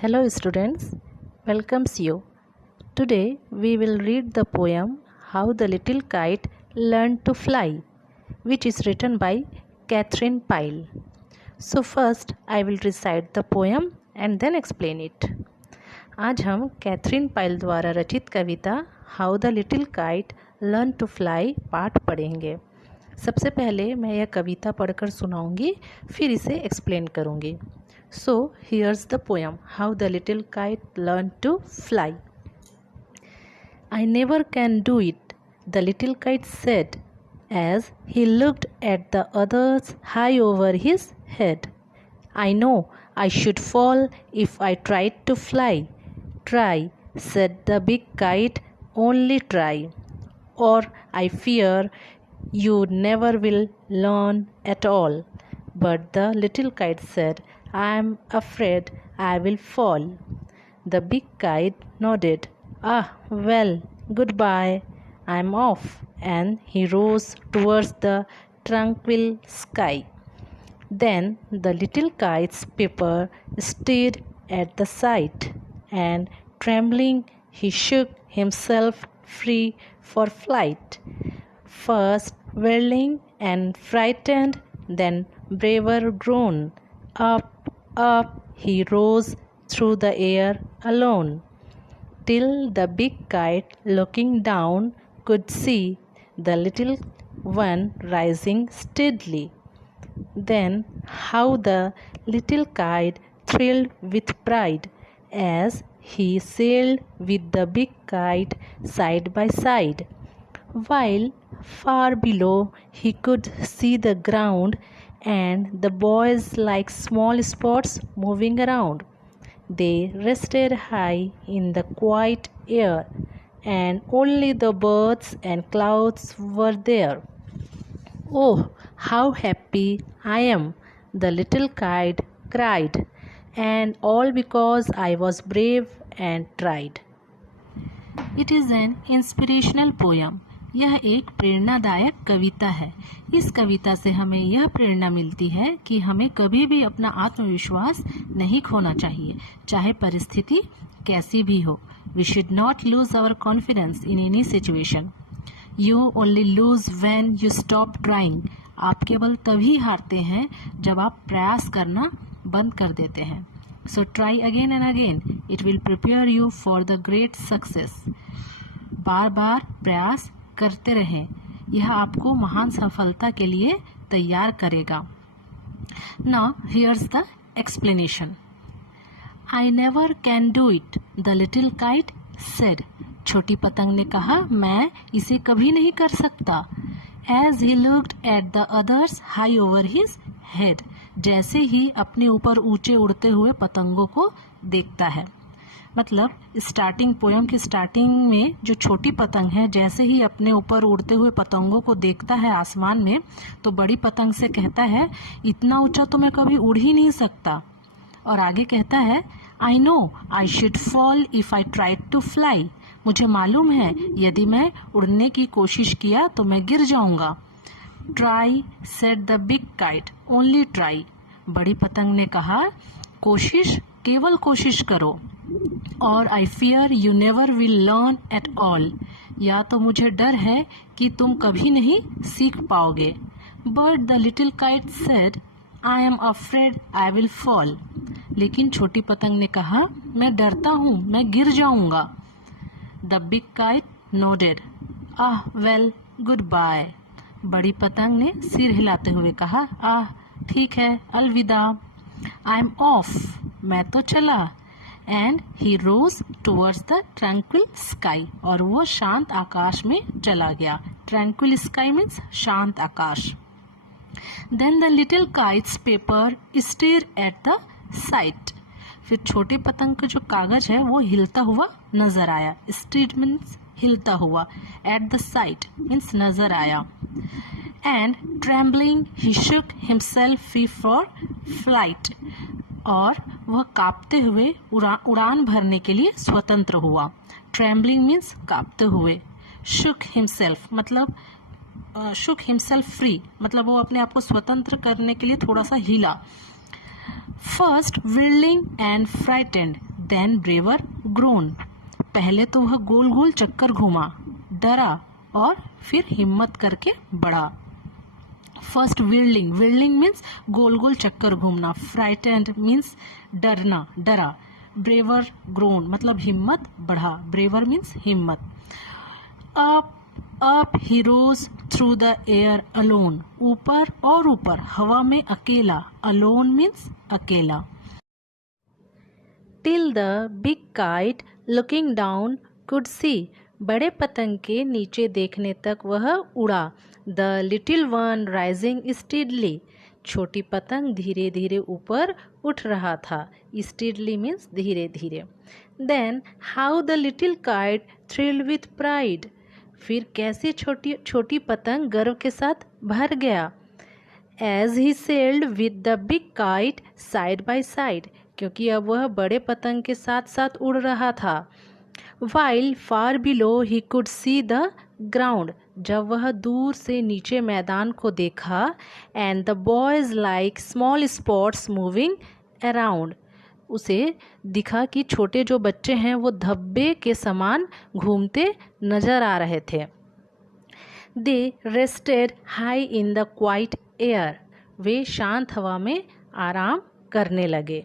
Hello students, welcomes you. Today we will read the poem How the Little Kite Learned to Fly, which is written by Catherine Pyle. So first I will recite the poem and then explain it. आज हम Catherine Pyle द्वारा रचित कविता how the little kite learn to fly पाठ पढ़ेंगे। सबसे पहले मैं यह कविता पढ़कर सुनाऊंगी, फिर इसे एक्सप्लेन करूंगी। So here's the poem How the Little Kite Learned to Fly. I never can do it, the little kite said, as he looked at the others high over his head. I know I should fall if I tried to fly. Try, said the big kite, only try. Or I fear you never will learn at all. But the little kite said, I am afraid I will fall. The big kite nodded. Ah, well, goodbye. I am off. And he rose towards the tranquil sky. Then the little kite's paper stared at the sight, and trembling he shook himself free for flight. First whirling and frightened, then braver grown. Up he rose through the air alone, till the big kite, looking down, could see the little one rising steadily. Then how the little kite thrilled with pride as he sailed with the big kite side by side, while far below he could see the ground and the boys like small spots moving around. They rested high in the quiet air, and only the birds and clouds were there. Oh, how happy I am, the little kite cried, and all because I was brave and tried. It is an inspirational poem. यह एक प्रेरणादायक कविता है। इस कविता से हमें यह प्रेरणा मिलती है कि हमें कभी भी अपना आत्मविश्वास नहीं खोना चाहिए, चाहे परिस्थिति कैसी भी हो। We should not lose our confidence in any situation. You only lose when you stop trying. आप केवल तभी हारते हैं जब आप प्रयास करना बंद कर देते हैं। So try again and again. It will prepare you for the great success. बार बार प्रयास करते रहें, यह आपको महान सफलता के लिए तैयार करेगा। Now here's the explanation. I never can do it, the little kite said. छोटी पतंग ने कहा, मैं इसे कभी नहीं कर सकता। As he looked at the others high over his head, जैसे ही अपने ऊपर ऊंचे उड़ते हुए पतंगों को देखता है। मतलब स्टार्टिंग पोयम की स्टार्टिंग में जो छोटी पतंग है, जैसे ही अपने ऊपर उड़ते हुए पतंगों को देखता है आसमान में, तो बड़ी पतंग से कहता है, इतना ऊंचा तो मैं कभी उड़ ही नहीं सकता। और आगे कहता है, I know I should fall if I tried to fly. मुझे मालूम है यदि मैं उड़ने की कोशिश किया तो मैं गिर जाऊंगा। Try said the big kite, only try. बड़ी पतंग ने कहा, कोशिश, केवल कोशिश करो। और I fear you never will learn at all, या तो मुझे डर है कि तुम कभी नहीं सीख पाओगे। But the little kite said, I am afraid I will fall. लेकिन छोटी पतंग ने कहा, मैं डरता हूँ, मैं गिर जाऊंगा। The big kite nodded, ah well goodbye. बड़ी पतंग ने सिर हिलाते हुए कहा, आह ठीक है, अलविदा। आई एम ऑफ, मैं तो चला। And he rose towards the tranquil sky, और वो शांत आकाश में चला गया। ट्रैंक्विल स्काई मीन्स शांत आकाश। Then the little kite's paper stare at the sight, फिर छोटी पतंग का जो कागज है वो हिलता हुआ नजर आया। स्टेयर मीन्स हिलता हुआ, एट द साइट मीन्स नजर आया। And trembling he shook himself free for flight, और वह कांपते हुए उड़ान भरने के लिए स्वतंत्र हुआ। ट्रेम्बलिंग मीन्स कांपते हुए। शुक हिमसेल्फ मतलब शुक हिमसेल्फ फ्री, मतलब वो अपने आप को स्वतंत्र करने के लिए थोड़ा सा हिला। First whirling and frightened, then braver grown, पहले तो वह गोल गोल चक्कर घूमा, डरा और फिर हिम्मत करके बढ़ा। फर्स्ट व्हीरलिंग, व्हीरलिंग मीन्स गोल गोल चक्कर घूमना, फ्राइटेंड मीन्स डरना, डरा, ब्रेवर ग्रोन मतलब हिम्मत बढ़ा, ब्रेवर मीन्स हिम्मत। Up up he rose through the air alone, ऊपर और ऊपर हवा में अकेला, अलोन मीन्स अकेला। Till the big kite looking down could see, बड़े पतंग के नीचे देखने तक वह उड़ा। The little one rising steadily, छोटी पतंग धीरे धीरे ऊपर उठ रहा था, स्टीडली मीन्स धीरे धीरे। Then how the little kite thrilled with pride, फिर कैसे छोटी पतंग गर्व के साथ भर गया। As he sailed with the big kite side by side, क्योंकि अब वह बड़े पतंग के साथ साथ उड़ रहा था। While far below he could see the ground, जब वह दूर से नीचे मैदान को देखा। And the boys like small spots moving around, उसे दिखा कि छोटे जो बच्चे हैं वो धब्बे के समान घूमते नजर आ रहे थे। They rested high in the quiet air, वे शांत हवा में आराम करने लगे।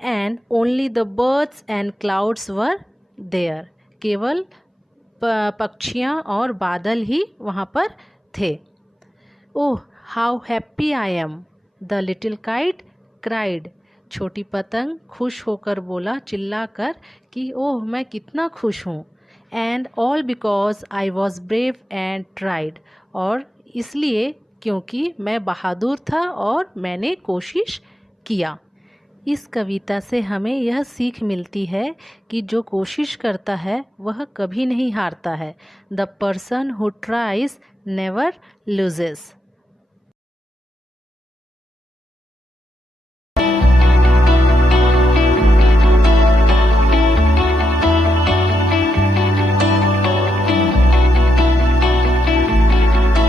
And only the birds and clouds were there, केवल पक्षियाँ और बादल ही वहाँ पर थे। Oh how happy I am, the little kite cried, छोटी पतंग खुश होकर बोला, चिल्लाकर कि ओह मैं कितना खुश हूँ। And all because I was brave and tried, और इसलिए क्योंकि मैं बहादुर था और मैंने कोशिश किया। इस कविता से हमें यह सीख मिलती है कि जो कोशिश करता है वह कभी नहीं हारता है। The person who tries never loses.